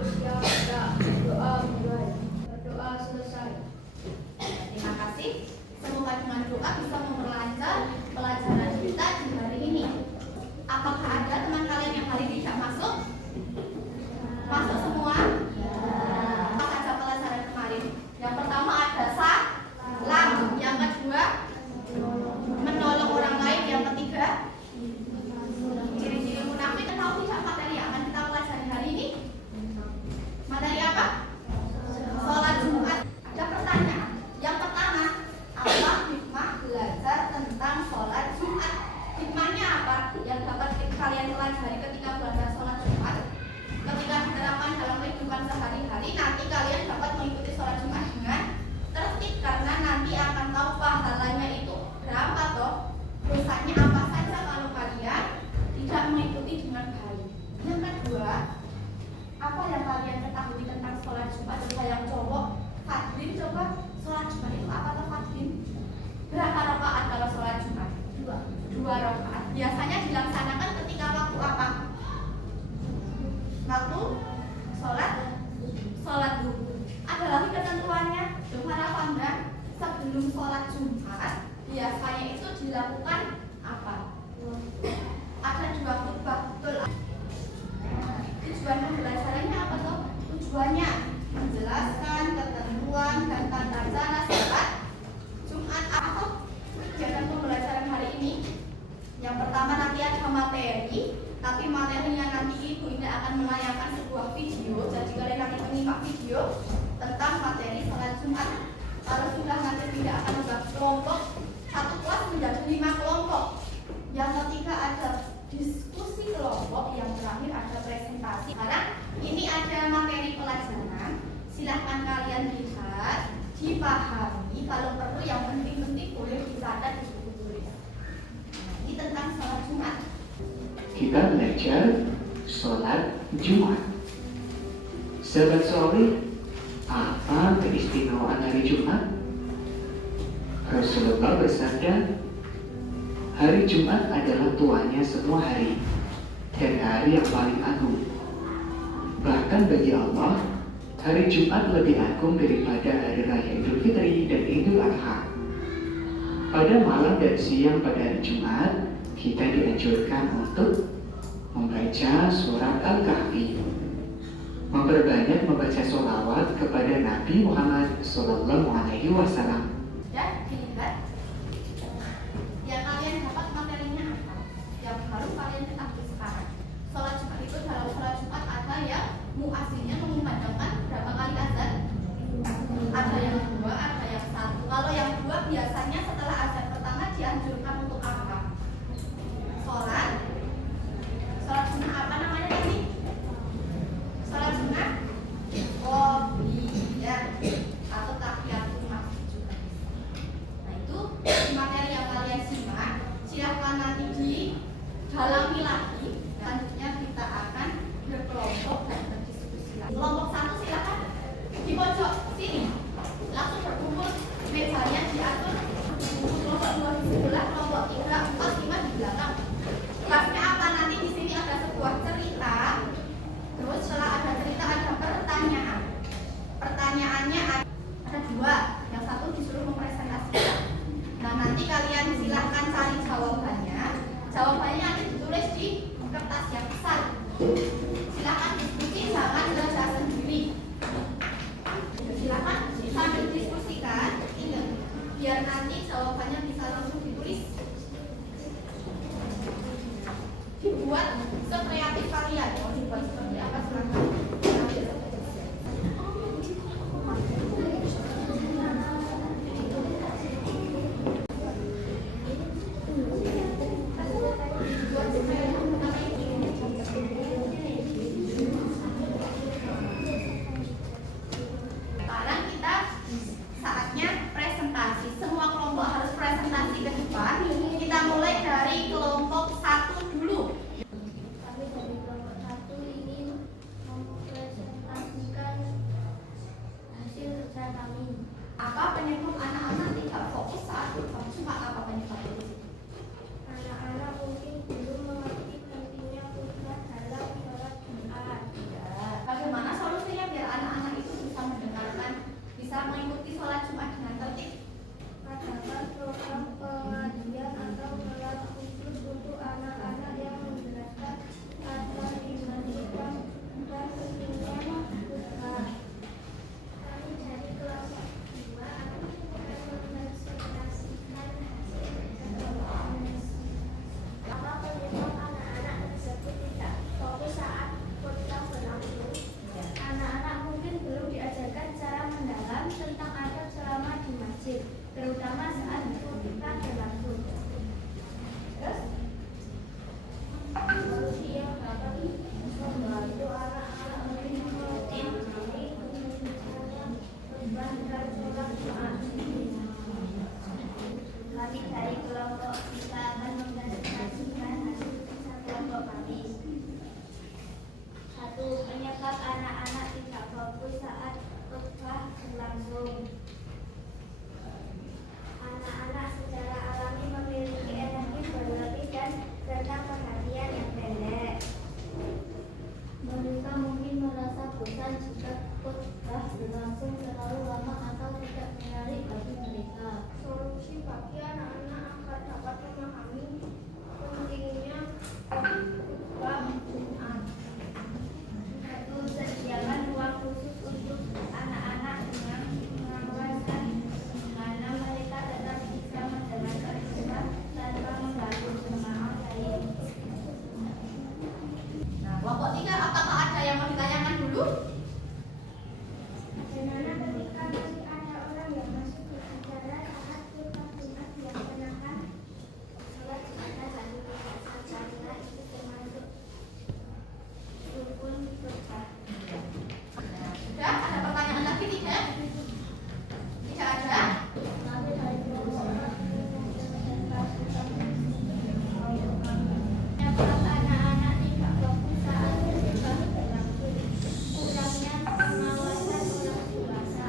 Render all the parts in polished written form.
Siap, doa mulai. Doa selesai. Terima kasih. Semoga dengan doa bisa memperlancar pelajaran kita di hari ini. Apakah ada teman kalian yang hari ini tidak masuk? Masuk semua? Apa saja pelajaran kemarin? Yang pertama ada salam. Yang kedua, menolong orang lain. Yang ketiga, ciri-ciri munafik. Tahu tidak materi yang akan kita pelajari hari ini? Materi apa? Sholat Jumat. Ada pertanyaan. Yang pertama, apa hikmah belajar tentang sholat Jumat? Hikmahnya apa yang dapat kalian pelajari ketika belajar sholat Jumat? Ketika diterapkan dalam kehidupan sehari-hari, nanti kalian dapat mengikuti sholat Jumat dengan tertib, karena nanti akan tahu pahalanya itu berapa toh. Dosanya apa saja kalau kalian tidak mengikuti dengan baik. Yang kedua, apa yang kalian ketahui tentang sholat Jumat? Coba yang cowok, Fadlin, coba sholat Jumat itu apa toh Fadlin? Berapa rakaat kalau sholat Jumat? Dua rakaat. Biasanya dilaksanakan ketika waktu apa? Waktu sholat duhur. Ada lagi ketentuannya, Para Panda, sebelum sholat Jumat biasanya itu dilakukan apa? Ada dua khutbah, betul. Tujuan pembelajarannya apa toh? Tujuannya menjelaskan ketentuan dan tata cara sholat Jumat. Apa kegiatan pembelajaran hari ini? Yang pertama nanti ada materi, tapi materinya nanti ibu ini akan menayangkan sebuah video. Jadi kalian nanti menyimak video tentang materi sholat Jumat. Kalau sudah nanti tidak akan membagi kelompok, satu kelas menjadi 5 kelompok. Yang ketiga ada diskusi kelompok, yang terakhir ada presentasi. Sekarang ini ada materi pelajaran, silahkan kalian lihat, dipahami, kalau perlu yang penting-penting boleh dicatat di buku tulis. Ini tentang sholat Jumat. Kita belajar sholat Jumat. Sahabat soleh, apa keistimewaan hari Jumat? Rasulullah bersabda, hari Jumat adalah tuanya semua hari dan hari yang paling agung. Bahkan bagi Allah, hari Jumat lebih agung daripada hari raya Idul Fitri dan Idul Adha. Pada malam dan siang pada hari Jumat, kita dianjurkan untuk membaca surat Al-Kahfi, memperbanyak membaca sholawat kepada Nabi Muhammad SAW. Dan dilihat yang kalian dapat materinya apa, yang baru kalian ketahui sekarang. Sholat Jumat itu dalam sholat Jumat ada yang muazzinnya mengumandangkan berapa kali azan? Ada yang 2, ada yang 1. Kalau yang 2 biasanya setelah azan pertama dianjurkan untuk apa? Sholat sunnah apa namanya tadi? Sholat sunnah qobliyah atau tahiyatul masjid juga. Nah itu materi yang kalian simak. Silahkan nanti didalami lagi. Selanjutnya kita akan berkelompok dan berdiskusi lagi. Sebab anak-anak tidak fokus saat khotbah berlangsung. Anak-anak secara alami memiliki energi berlebih dan rentang perhatian yang pendek. Mereka mungkin merasa bosan jika khotbah berlangsung terlalu lama atau tidak menarik bagi mereka. Solusi bagi anak-anak agar dapat memahami pentingnya khotbah Jumat, yaitu sediakan ruang khusus untuk anak-anak dengan pengawasan, di mana mereka tetap bisa mendengarkan khotbah tanpa mengganggu jemaah lain. Nah, kelompok 3, apakah ada yang mau ditanyakan dulu? Bagaimana ketika masih ada orang yang masih berbicara saat khotbah Jumat dilaksanakan? Sholat Jumat lalu tidak sah karena itu termasuk rukun khotbah. Nah, sudah ada pertanyaan lagi tidak? Tidak ada. Nabi Muhammad dapat anak-anak tidak fokus saat khotbah berlangsung. Kurangnya pengawasan orang dewasa.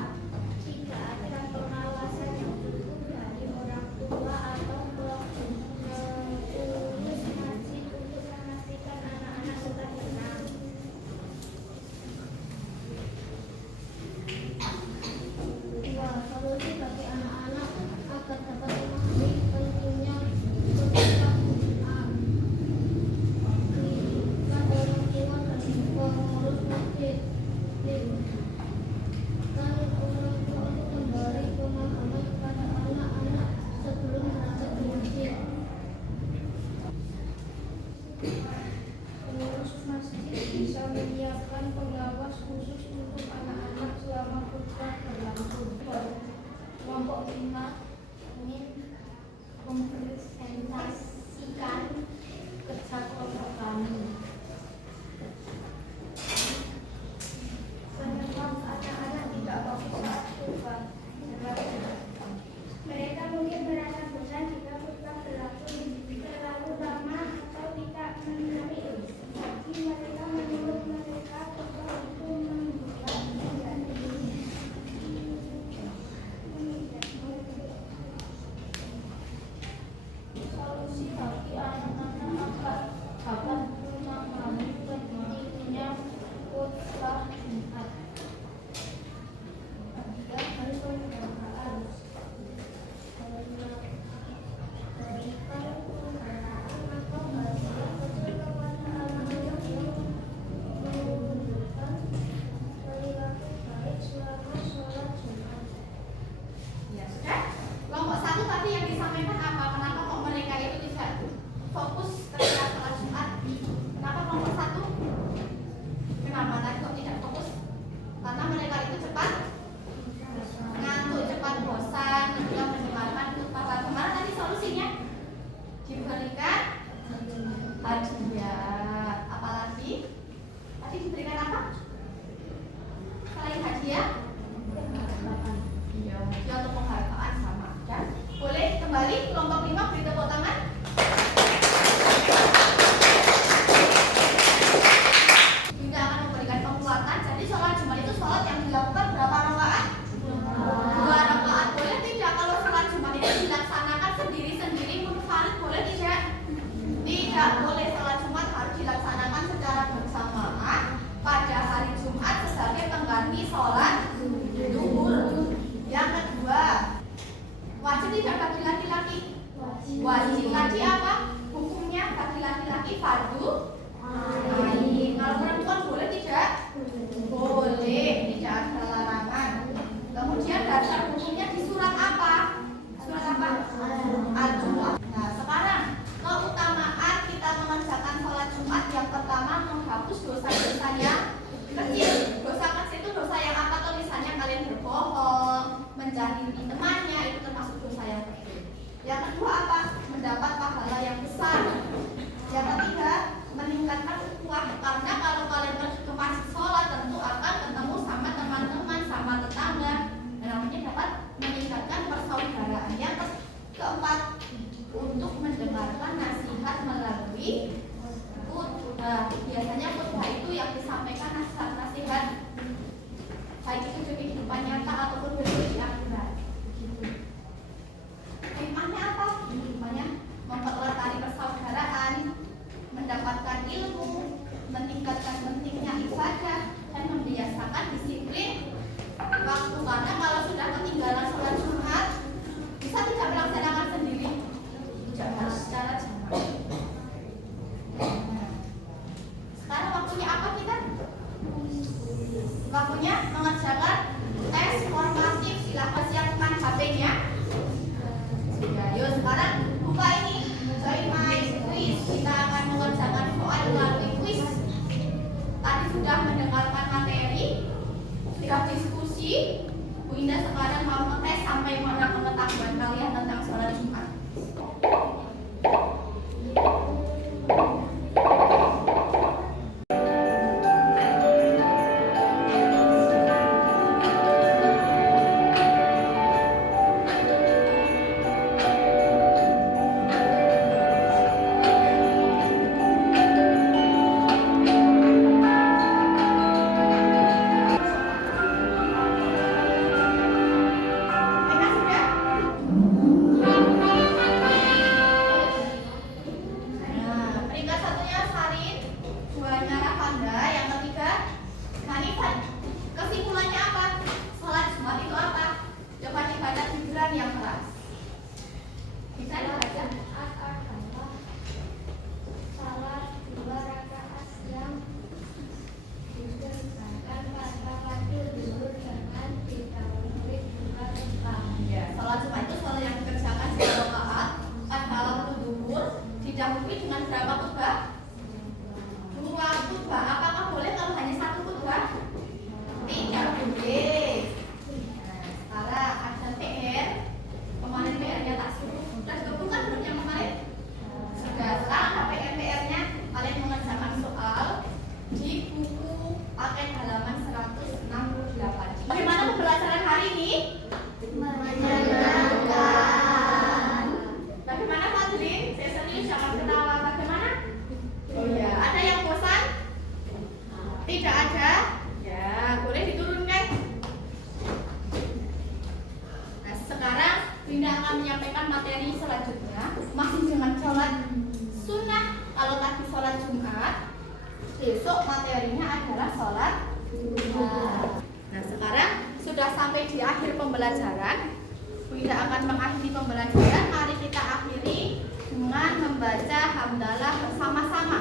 Tidak ada pengawasan yang cukup dari orang tua atau pengurus masjid untuk memastikan anak-anak tetap tenang. Dua, solusi bagi anak-anak agar dapat memahami pentingnya khotbah Jumat. Libatkan orang tua dan pengurus masjid. Libatkan orang tua untuk memberi pemahaman kepada anak-anak sebelum berangkat ke masjid. Pengurus masjid bisa menyiapkan pengawas khusus untuk anak-anak selama khotbah berlangsung. Kelompok 5 ingin mempresentasikan kerja kelompok kami. Penyebab anak-anak tidak fokus saat khotbah berlangsung. Mereka mungkin merasa bosan jika khotbah berlangsung terlalu lama atau tidak menarik bagi mereka. Menurut mereka khotbah itu membuat Waktunya mengerjakan tes formatif. Silahkan siapkan HP-nya. Sudah, yuk sekarang buka ini. Join my quiz. Kita akan mengerjakan soal melalui quiz. Tadi sudah mendengarkan materi, sudah diskusi. Bu Indah sekarang mau ngetes sampai mana pengetahuan kalian tentang sholat Jumat. Didahului dengan berapa khutbah? 2 khutbah. Apakah boleh kalau hanya 1 khutbah? Tidak boleh. Nah, sekarang ada PR. Kemarin PR-nya tak suruh. Sudah dikumpulkan belum yang kemarin? Sudah. Sekarang ada PR-nya. Kalian mengerjakan soal di buku paket halaman 168. Bagaimana pembelajaran hari ini? Menyenangkan. Bagaimana Fadlin? Saya serius, jangan ketawa. Bagaimana? Oh ya, ada yang bosan? Tidak ada? Ya, boleh diturunkan. Nah, sekarang Linda akan menyampaikan materi selanjutnya. Masih dengan sholat sunnah. Kalau tadi sholat Jumat, besok materinya adalah sholat Jumat. Nah, sekarang sudah sampai di akhir pembelajaran. Linda akan mengakhiri pembelajaran. Mari kita akhiri dengan membaca hamdalah bersama-sama.